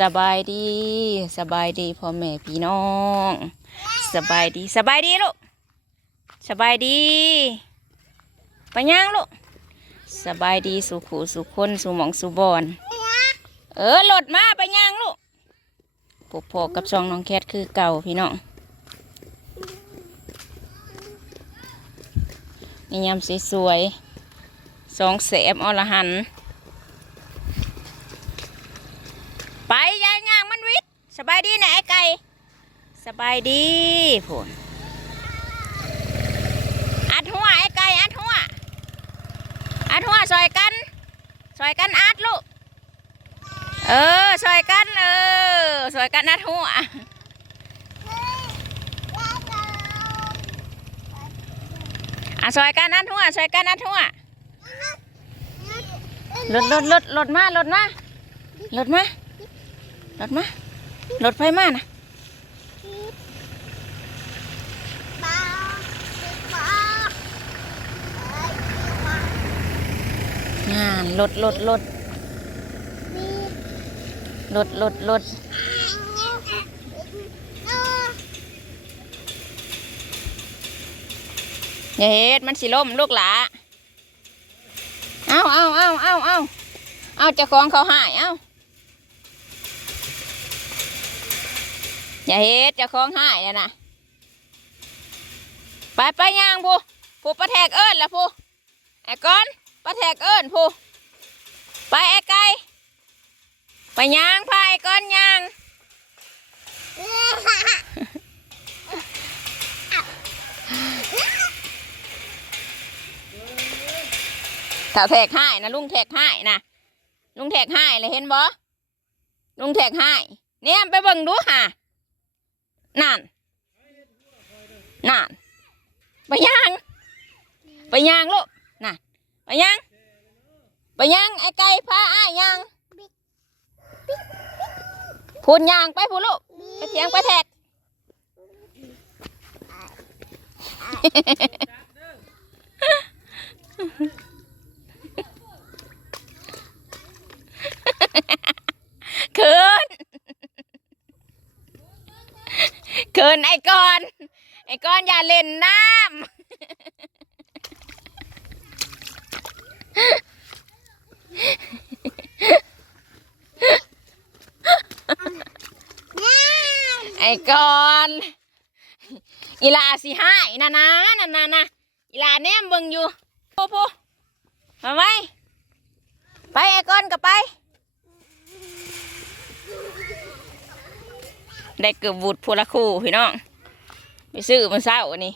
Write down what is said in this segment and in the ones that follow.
สบายดี สบายดีพ่อแม่พี่น้อง สบายดีสบายดีลูกสบายดีไปย่างลูกสบายดีสุขูสุขคนสุหมองสุบอนเออหลดมาไปย่างลูกพบพอกับซองน้องแคทคือเก่าพี่น้องนี่ยำสวยๆสองแสบอรหันต์ ไปยายย่างมันวิทย์สบายดีนะไอ้ไก่ส บายดีผลอัดหัวไอ้ไก่อัดหัวอัดหัวซอยกันซอยกันอัดลูกเออซอยกันเออซอยกันอัดหัวอะซอยกันอัดหัวซอยกันอัดหัวลดลดลดลดมาลดมาลดมารถมารถไฟมานะ งานรถรถรถรถรถรถอย่าเฮ็ดมันสิล่มลูกหลาเอาเอาเอาเอาเอาเอาเจ้าของเขาหายเอา อย่าเฮ็ดจะคล้องหายแล้วนะไปไปย่างผู้ผู้ปะแทกเอิญละผู้ไอ้ก้อนปะแทกเอิญผู้ไปไอ้ไก่ไปย่างพายก้อนย่างถ้าแทกใหายนะลุงแทกใหายนะลุงแทกใหายเลยเห็นบ่ลุงแทกใหายเนี่ยไปเบิ่งดูห่า นั่นนั่นไปย่างไปย่างลูกน่ะไปย่างไปย่างไอ้ไก่พาอ้ายย่างพูนย่างไปพูนลูกไปเถียงไปแทกคืน เกินไอ้กอน ไอ้กอนอย่าเล่นน้ำไอ้กอนอีลาสิหายนะนะนะนะนะอีลาแนมเบิ่งอยู่โพโพมาไหมไปไอ้กอนกับไป ได้เกือบบุดพูละคู่พี่น้องไปซื้อมันเศร้าอันนี้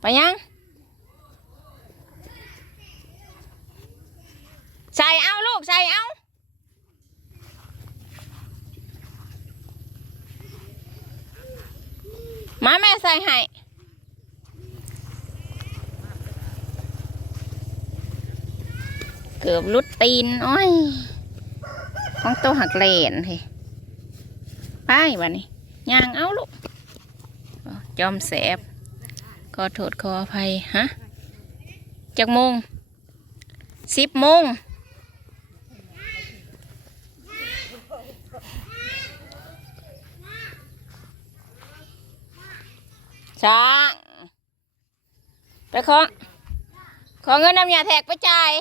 ไปยังใส่เอาลูกใส่เอามาแม่ใส่ให้เกือบรุดตีน อ้อย ของตัวหักเลนเฮ้ไปวันนี้ย่างเอาลูกจอมแสบขอโทษขออภัยฮะจักโมงสิบโมงช้างไปขอขอเงินนำยาแทกไปจ่าย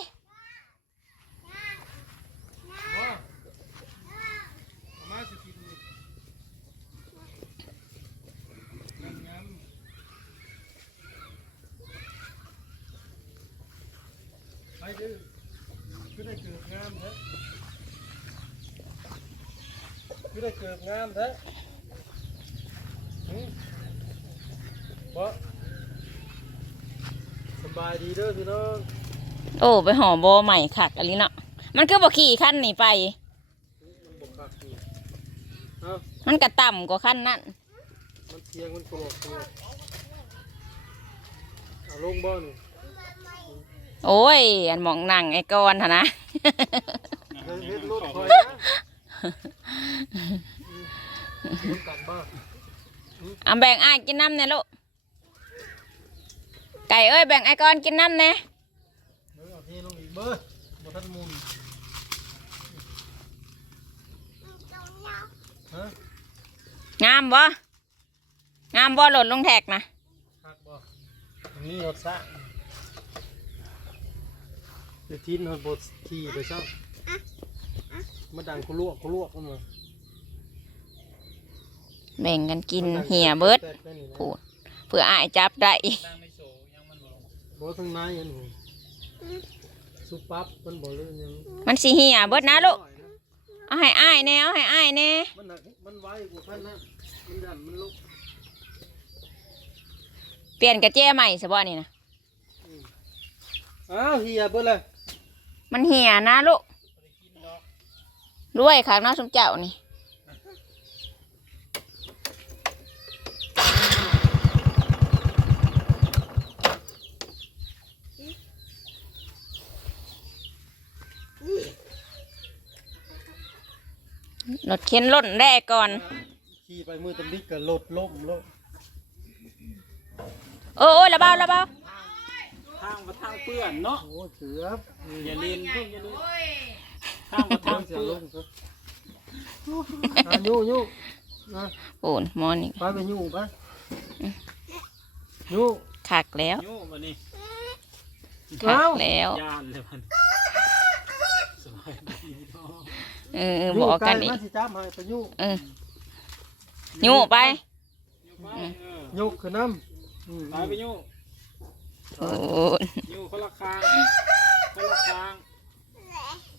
มาสิกินนี่งามๆไปดื้อคือได้เกิดงามแท้คือ ได้เกิดงามแท้หืมบ่สบายดีเด้อพี่น้องโอ้ ไปหอบอใหม่คักอะไรเนาะมันคือบ่ขี่ขั้นนี่ไป มันบกคักอยู่เอ้ามันกระต่ำกว่าขั้นนั้นมันเทียงมันโกรธเอาลงบ่นี่โอ้ย อันหมองหนังไอ้กอนหะนะ เฮ็ดรถคอยนะ เอาแบ่งไอ้กินน้ำเนี่ยลูก ไก่เอ้ยแบ่งไอ้ก้อนกินน้ำเนี่ยงามบ่งามบ่หล่นลงแท็กนะนี่รถซะจะทิ้นหดบดขี่ไปเช้า มาดังคุลวกคุลวกมันมาแบ่งกันกินเหี่ยเบิดแตกได้นี่นะพูดเพื่ออายจับได้บ่ทั้งในอันนี้สุปั๊บมันบ่เลยยังมันสิเหี่ยเบิดนะลูกเอาให้อายแน่เอาให้อายแน่มันหนักมันไวกว่าพันนะมันดันมันลุกเปลี่ยนกระเจ้ใหม่ซะบ่นี่นะอ้าวเฮียเบิดเลยมันเหี่ยนะลูก รวยคักเนาะสมเจ้านี่รถเข็นล่นแรกก่อน ขี่ไปมือตำบิกกับรถล้มรถโอ้โอ้ระเบ้าระเบ้าทางมาทางเปื้อนเนาะโอ้เสืออย่าเล่นเพิ่งอย่าเล่น ทางมาทาทางงเสือเปื้ลอนงซะอะยู่ยู่นะโอนมอนี่ไปไปยู่ไปยู่คักแล้วโย่มานี่คักแล้ว ยานเลยมันสบายดีเนาะเออบอกกันอีกยู่ไมาสิจ้ามให้ไปยู่เอออยู่ไปอยู่ไปเออยู่ขึ้นน้ำอืมไปไปโย่โอ้ยโย่คนละคางคนละคาง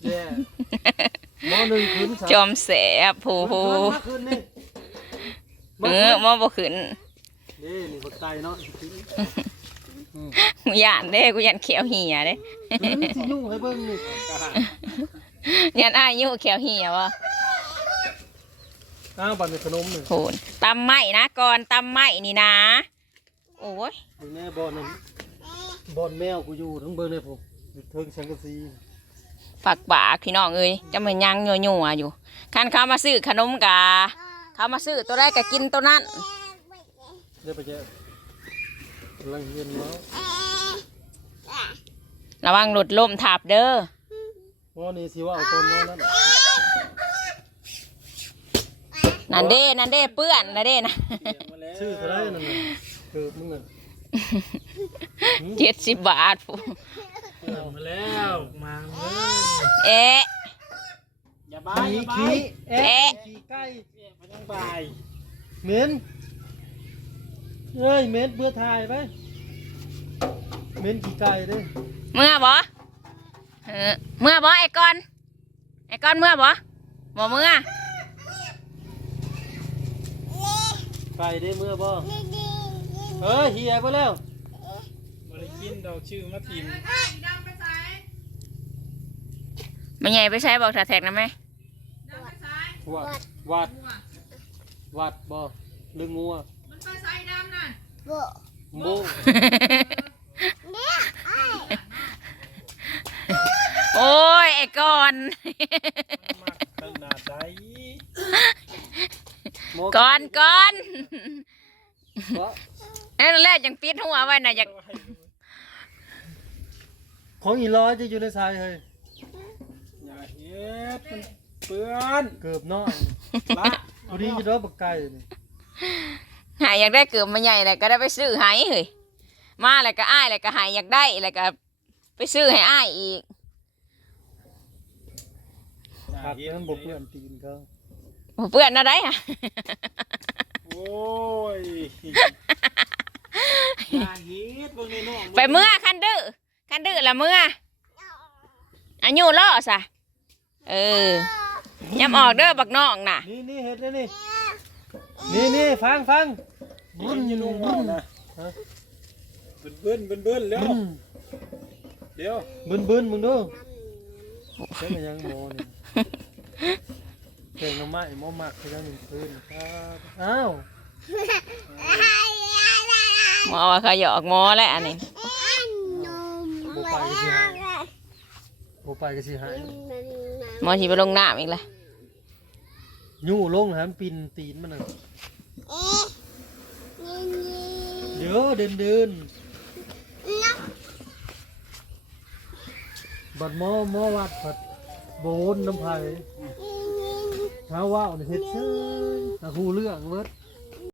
แย่หมอหนึ่งขึ้นสามจอมแสบโูขึ้นโหมาขึ้นนี่เออมอบ่ขึ้นนี่นี่บักไตเนาะอืมกูย่านเด้กูย่านเขียวเหี่ยเด้อืมสิยู่ให้เบิ่งนี่กะย่านอ้ายอยู่เขียวเหี่ยวะอ้าวบัตรในขนมนี่โหนตำไม้นะก่อนตำไม้นี่นะ โอ้ยนี่แน่บอลนั่นบอลแมวกูอยู่ทั้งเบิ่งเลยผมอยู่เทิงสังกะสี ฝักบากพี่น้องเอ้ยจะมันยังยัวยัวๆอยู่คันเขามาซื้อขนมกาเขามาซื้อตัวแรกก็กินตัวนั้นเดี๋ยวไปเจอพลังเย็นแล้วระวังหลุดล่มทับเด้อหมอนี่สิว่าเอาต้นหมอนั้นนั่นเด้นั่นเด้เปื้อนนะเด้นะเสียงมาแล้วชื่อเท่าไรนั่นน่ะเกิดมึงน่ะเจ็ดสิบบาทพูเสียง มาแล้วมาเลยเอ๊ะ อย่าบ้าอย่าบ้าขี้เอ๊ะเอ๊ะ ขี้ไก่เสียงมาทั้งบ่ายเหม็นเอ้ยเหม็นเบื่อถ่ายไปเหม็นขี้ไก่เด้อเมื่อบ่เออเมื่อบ่ไอ้กอน ไอ้กอนเมื่อบ่บ่เมื่อ ไก่ได้เมื่อบ่เออเฮียไปแล้วบริกินดอกชื่อมาพิมพ์ ไม่ใหญ่ไปใช้บอกถ่าแท็กนะไหมวัดวัดวัดบ่หรืองัวโมโอ้ยไอ้กอนมักขนาดใดโมกอนกอนบ่เอ้ยแรกยังปิดหัวไว้นะอยากของอีร้อยจะอยู่ในทรายเฮ้ยอย่าเฮ็ ดมันเปื้อนเกือบน้อยละพอดีจะได้บักไก่นี่หายอยากได้เกือบมาใหญ่เลยก็ได้ไปซื้อให้เฮ้ยมาแล้วก็อ้ายแล้วก็หายอยากได้แล้วก็ไปซื้อให้อ้ายอีกผักนั้นบ่เปื้อนตีนเขาบ่เปื้อนอะไรอะโอ้ยอย่าเฮ็ดเบิ่งในน้องไปเมื่อคันดื้อคันดื้อละเมื่ออายุล่อซะ เออยำออกเด้อบักน้องน่ะ นี่นี่เฮ็ดเลยนี่นี่นี่ฟังฟังบุบุญญออยู่ยู่นุ่นุ่งงเบาบุญนะเบิ้นเบิ้นเบิ้นเบิ้นแล้วบุญเดี๋ยวบุญบุญมึงดูเฮ็ดมายังโมนี่เก่งน้ำไม้หมอมักคือจังหนึ่งคืนครับอ้าวหมอว่าเขาหยอกหมอแล้วอันนี้บ่ไปก็สิหายบ่ไปก็สิหายห มอที่ไปลงน้ำอีกแล้วยู่ลงหามนปินตีนมันน่ะเดี๋ยวเดินเดินบัดหมอหมอวัดบัดโบนน้ำไผ่ฮเขาว่าวในเฮ็ดเชยตะคูเรื่องเวิร์ด